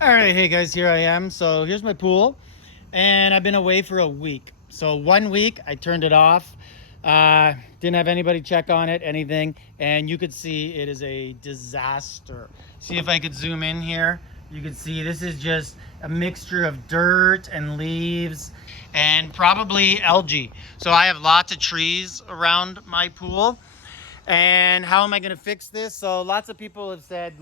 All right, hey guys, here I am. So here's my pool, and I've been away for a week. So 1 week, I turned it off. Didn't have anybody check on it, anything, and you could see it is a disaster. See if I could zoom in here. You can see this is just a mixture of dirt and leaves and probably algae. So I have lots of trees around my pool. And how am I going to fix this? So lots of people have said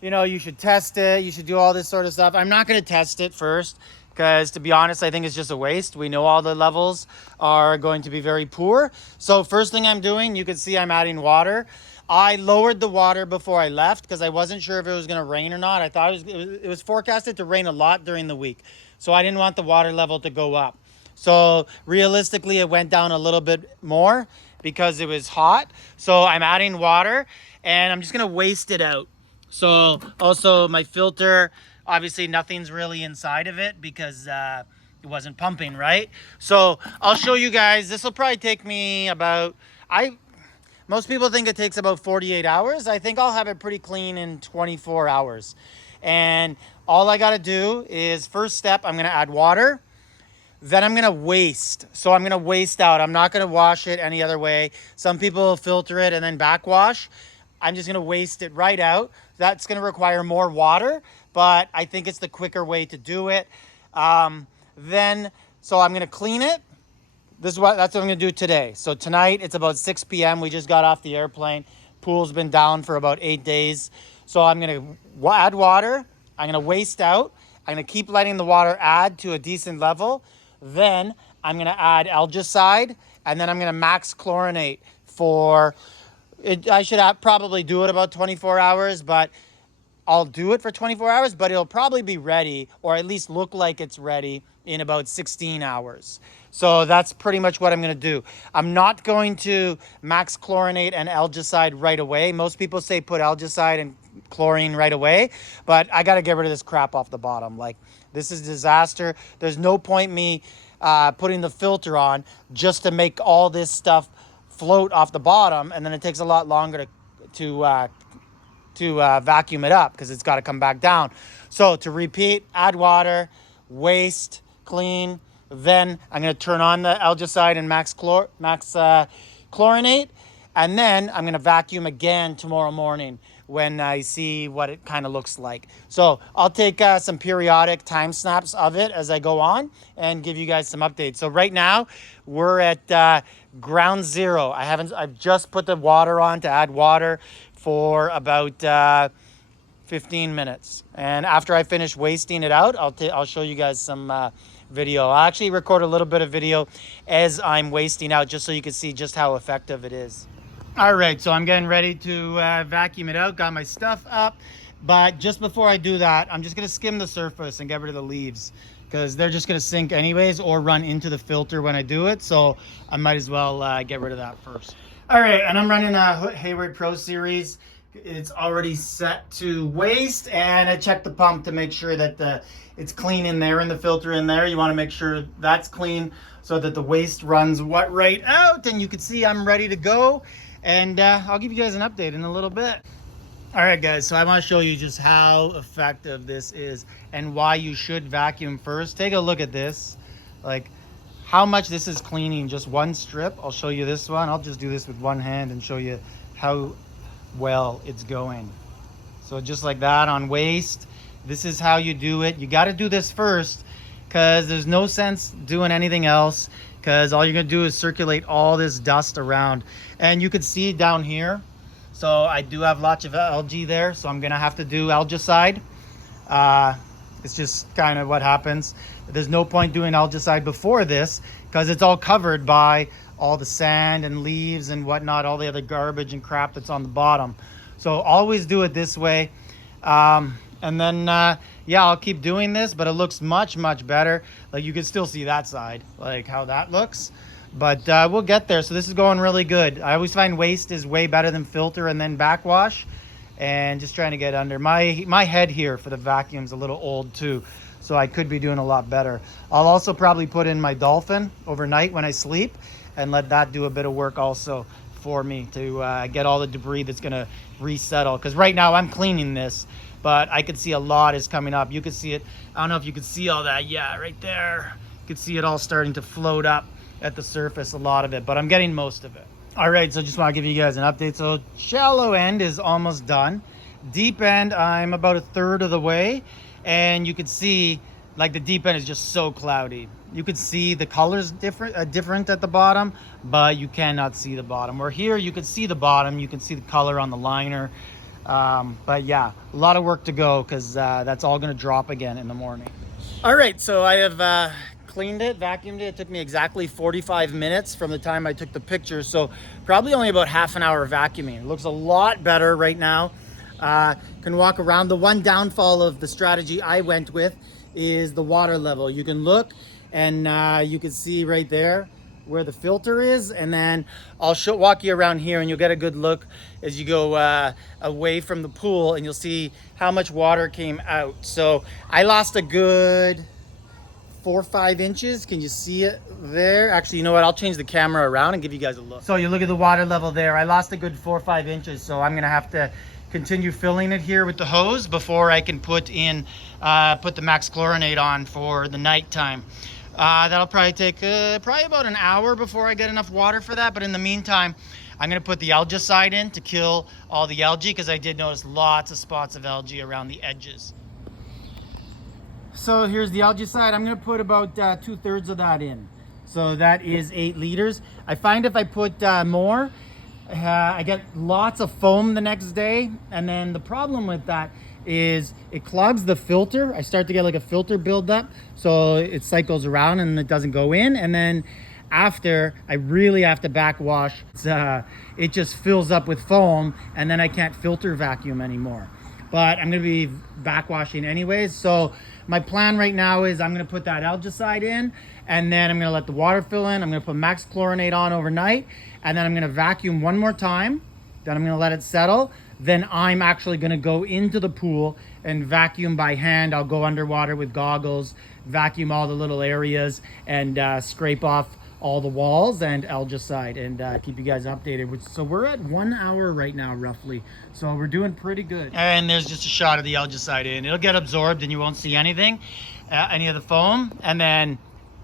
you should test it. You should do all this sort of stuff. I'm not going to test it first because, to be honest, I think it's just a waste. We know all the levels are going to be very poor. So first thing I'm doing, you can see I'm adding water. I lowered the water before I left because I wasn't sure if it was going to rain or not. I thought it was forecasted to rain a lot during the week. So I didn't want the water level to go up. So realistically, it went down a little bit more because it was hot. So I'm adding water and I'm just going to waste it out. So also my filter, obviously nothing's really inside of it because it wasn't pumping, right? So I'll show you guys. This will probably take me most people think it takes about 48 hours. I think I'll have it pretty clean in 24 hours. And all I got to do is, first step, I'm going to add water. Then I'm going to waste. So I'm going to waste out. I'm not going to wash it any other way. Some people filter it and then backwash. I'm just going to waste it right out. That's going to require more water, but I think it's the quicker way to do it. So I'm going to clean it. That's what I'm going to do today. So tonight, it's about 6 p.m. We just got off the airplane. Pool's been down for about 8 days. So I'm going to add water. I'm going to waste out. I'm going to keep letting the water add to a decent level. Then I'm going to add algicide, and then I'm going to max chlorinate for it. I should probably do it about 24 hours, but I'll do it for 24 hours, but it'll probably be ready, or at least look like it's ready, in about 16 hours. So that's pretty much what I'm going to do. I'm not going to max chlorinate and algicide right away. Most people say put algicide and chlorine right away, but I got to get rid of this crap off the bottom. Like, this is a disaster. There's no point me putting the filter on just to make all this stuff float off the bottom, and then it takes a lot longer to vacuum it up because it's got to come back down. So to repeat, add water, waste, clean. Then I'm going to turn on the algicide and max chlorinate, and then I'm going to vacuum again tomorrow morning when I see what it kind of looks like. So I'll take some periodic time snaps of it as I go on and give you guys some updates. So right now we're at ground zero. I've just put the water on to add water for about 15 minutes. And after I finish wasting it out, I'll show you guys some video. I'll actually record a little bit of video as I'm wasting out, just so you can see just how effective it is. All right, so I'm getting ready to vacuum it out. Got my stuff up, but just before I do that, I'm just gonna skim the surface and get rid of the leaves because they're just gonna sink anyways or run into the filter when I do it. So I might as well get rid of that first. All right, and I'm running a Hayward Pro Series. It's already set to waste, and I checked the pump to make sure that it's clean in there and the filter in there. You want to make sure that's clean so that the waste runs right out, and you can see I'm ready to go. And I'll give you guys an update in a little bit. All right, guys, so I want to show you just how effective this is and why you should vacuum first. Take a look at this, like how much this is cleaning just one strip. I'll show you this one. I'll just do this with one hand and show you how well it's going. So just like that on waste, this is how you do it. You got to do this first because there's no sense doing anything else, because all you're gonna do is circulate all this dust around. And you can see down here, so I do have lots of algae there, so I'm gonna have to do algicide. It's just kind of what happens. There's no point doing algicide before this because it's all covered by all the sand and leaves and whatnot, all the other garbage and crap that's on the bottom. So always do it this way. And then, yeah, I'll keep doing this, but it looks much better. Like, you can still see that side, like how that looks. But we'll get there. So this is going really good. I always find waste is way better than filter and then backwash. And just trying to get under. My head here for the vacuum's a little old too, so I could be doing a lot better. I'll also probably put in my Dolphin overnight when I sleep and let that do a bit of work also for me to get all the debris that's gonna resettle. Because right now I'm cleaning this, but I could see a lot is coming up. You could see it. I don't know if you could see all that. Yeah, right there. You could see it all starting to float up at the surface, a lot of it, but I'm getting most of it. All right, so just want to give you guys an update. So shallow end is almost done. Deep end, I'm about a third of the way, and you can see like the deep end is just so cloudy. You could see the colors different at the bottom, but you cannot see the bottom. Where here you can see the bottom, you can see the color on the liner. But yeah, a lot of work to go because that's all gonna drop again in the morning. All right, so I have cleaned it, vacuumed it. It took me exactly 45 minutes from the time I took the picture. So probably only about half an hour vacuuming. It looks a lot better right now. Can walk around. The one downfall of the strategy I went with is the water level. You can look and you can see right there where the filter is, and then I'll walk you around here and you'll get a good look as you go away from the pool, and you'll see how much water came out. So I lost a good 4 or 5 inches. Can you see it there? Actually, you know what? I'll change the camera around and give you guys a look. So you look at the water level there. I lost a good 4 or 5 inches, so I'm gonna have to continue filling it here with the hose before I can put the max chlorinate on for the nighttime. That'll probably take probably about an hour before I get enough water for that. But in the meantime, I'm gonna put the algicide in to kill all the algae, because I did notice lots of spots of algae around the edges. So here's the algicide. I'm gonna put about 2/3 of that in. So that is 8 liters. I find if I put more, I get lots of foam the next day, and then the problem with that is it clogs the filter. I start to get like a filter buildup, so it cycles around and it doesn't go in, and then after I really have to backwash. It just fills up with foam, and then I can't filter vacuum anymore. But I'm gonna be backwashing anyways, so my plan right now is I'm gonna put that algicide in, and then I'm gonna let the water fill in. I'm gonna put max chlorinate on overnight, and then I'm gonna vacuum one more time. Then I'm gonna let it settle. Then I'm actually gonna go into the pool and vacuum by hand. I'll go underwater with goggles, vacuum all the little areas, and scrape off all the walls and algicide, and keep you guys updated. So we're at 1 hour right now, roughly. So we're doing pretty good. And there's just a shot of the algicide in. It'll get absorbed and you won't see anything, any of the foam. And then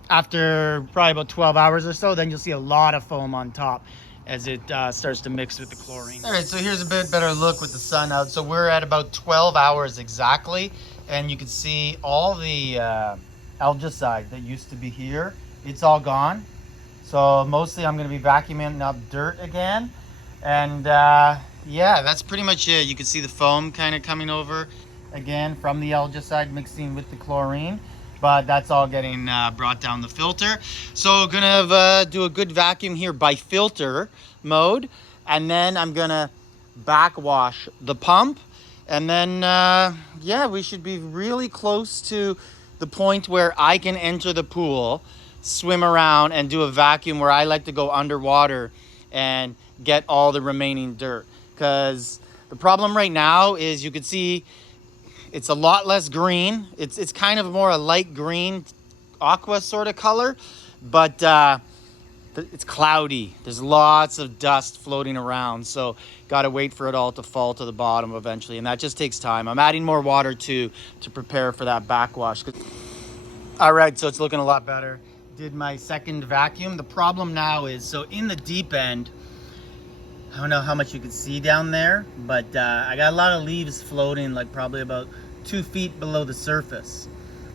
after probably about 12 hours or so, then you'll see a lot of foam on top as it starts to mix with the chlorine. All right, so here's a bit better look with the sun out. So we're at about 12 hours exactly, and you can see all the algicide that used to be here. It's all gone. So mostly I'm gonna be vacuuming up dirt again. And yeah, that's pretty much it. You can see the foam kind of coming over again from the algicide mixing with the chlorine, but that's all getting brought down the filter. So gonna do a good vacuum here by filter mode, and then I'm gonna backwash the pump, and then yeah, we should be really close to the point where I can enter the pool, swim around, and do a vacuum where I like to go underwater and get all the remaining dirt. Because the problem right now is you can see it's a lot less green. It's kind of more a light green aqua sort of color, but it's cloudy. There's lots of dust floating around, so got to wait for it all to fall to the bottom eventually, and that just takes time. I'm adding more water to prepare for that backwash. All right, so it's looking a lot better. Did my second vacuum. The problem now is, so in the deep end, I don't know how much you can see down there, but I got a lot of leaves floating, like probably about 2 feet below the surface,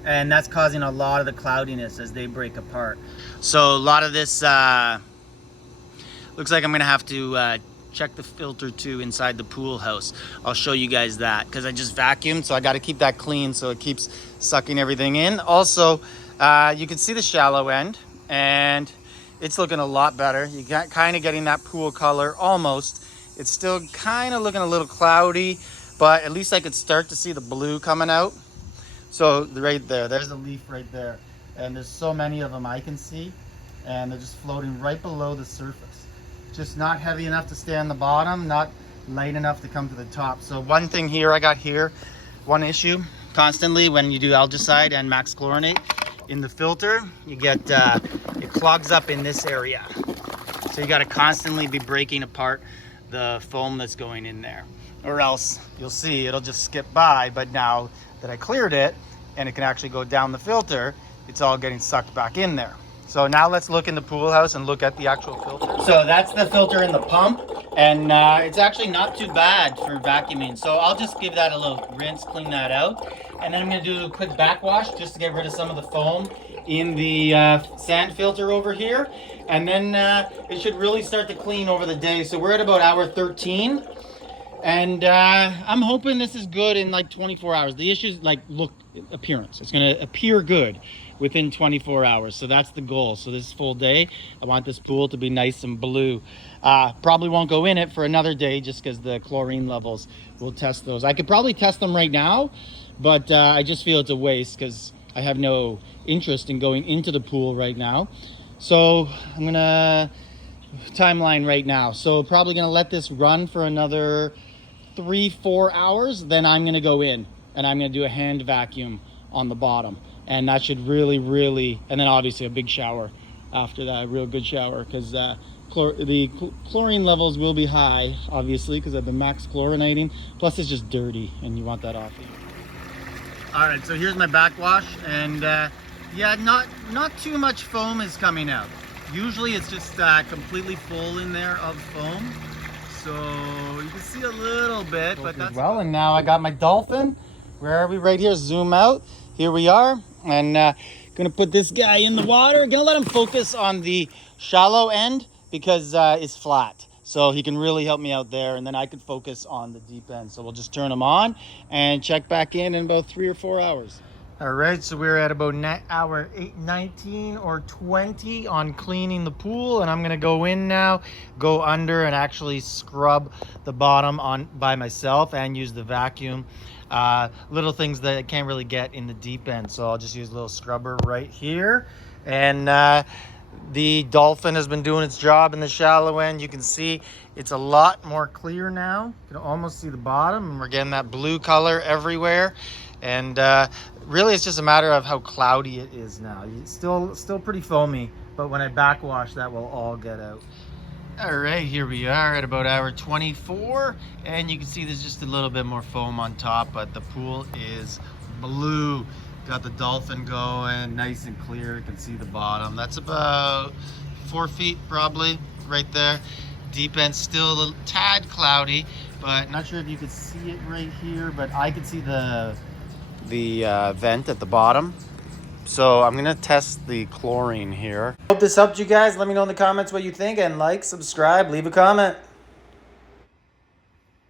and that's causing a lot of the cloudiness as they break apart. So a lot of this looks like I'm gonna have to check the filter too inside the pool house. I'll show you guys that, because I just vacuumed, so I got to keep that clean so it keeps sucking everything in. Also, you can see the shallow end, and it's looking a lot better. You got kind of getting that pool color almost. It's still kind of looking a little cloudy, but at least I could start to see the blue coming out. So right there, there's the leaf right there, and there's so many of them I can see, and they're just floating right below the surface. Just not heavy enough to stay on the bottom, not light enough to come to the top. So one thing here, I got here, one issue constantly when you do algicide and max chlorinate in the filter, you get it clogs up in this area, so you got to constantly be breaking apart the foam that's going in there. or else you'll see it'll just skip by. But now that I cleared it and it can actually go down the filter, it's all getting sucked back in there. So now let's look in the pool house and look at the actual filter. So that's the filter in the pump, and it's actually not too bad for vacuuming. So I'll just give that a little rinse, clean that out. And then I'm gonna do a quick backwash just to get rid of some of the foam in the sand filter over here. And then it should really start to clean over the day. So we're at about hour 13. And I'm hoping this is good in like 24 hours. The issue is like appearance. It's gonna appear good within 24 hours. So that's the goal. So this full day, I want this pool to be nice and blue. Probably won't go in it for another day just because the chlorine levels, we'll test those. I could probably test them right now, but I just feel it's a waste because I have no interest in going into the pool right now. So I'm gonna timeline right now. So probably gonna let this run for another 3-4 hours. Then I'm gonna go in and I'm gonna do a hand vacuum on the bottom, and that should really, and then obviously a big shower after that, a real good shower, because the chlorine levels will be high, obviously, because I've been max chlorinating. Plus it's just dirty and you want that off. All right, so here's my backwash, and yeah, not too much foam is coming out. Usually it's just completely full in there of foam. So you can see a little bit, but that's well. And now I got my dolphin. Where are we? Right here. Zoom out. Here we are. And gonna put this guy in the water. Gonna let him focus on the shallow end because it's flat. So he can really help me out there, and then I could focus on the deep end. So we'll just turn him on and check back in about 3 or 4 hours. All right, so we're at about hour 19 or 20 on cleaning the pool, and I'm gonna go in now, go under and actually scrub the bottom on by myself and use the vacuum. Little things that I can't really get in the deep end, so I'll just use a little scrubber right here. And the dolphin has been doing its job in the shallow end. You can see it's a lot more clear now. You can almost see the bottom, and we're getting that blue color everywhere. And really it's just a matter of how cloudy it is now. It's still pretty foamy, but when I backwash, that will all get out. All right, here we are at about hour 24, and you can see there's just a little bit more foam on top, but the pool is blue. Got the dolphin going, nice and clear. You can see the bottom. That's about 4 feet probably right there. Deep end still a little tad cloudy, but not sure if you could see it right here, but I could see the vent at the bottom. So I'm gonna test the chlorine here. Hope this helped you guys. Let me know in the comments what you think, and like, subscribe, leave a comment.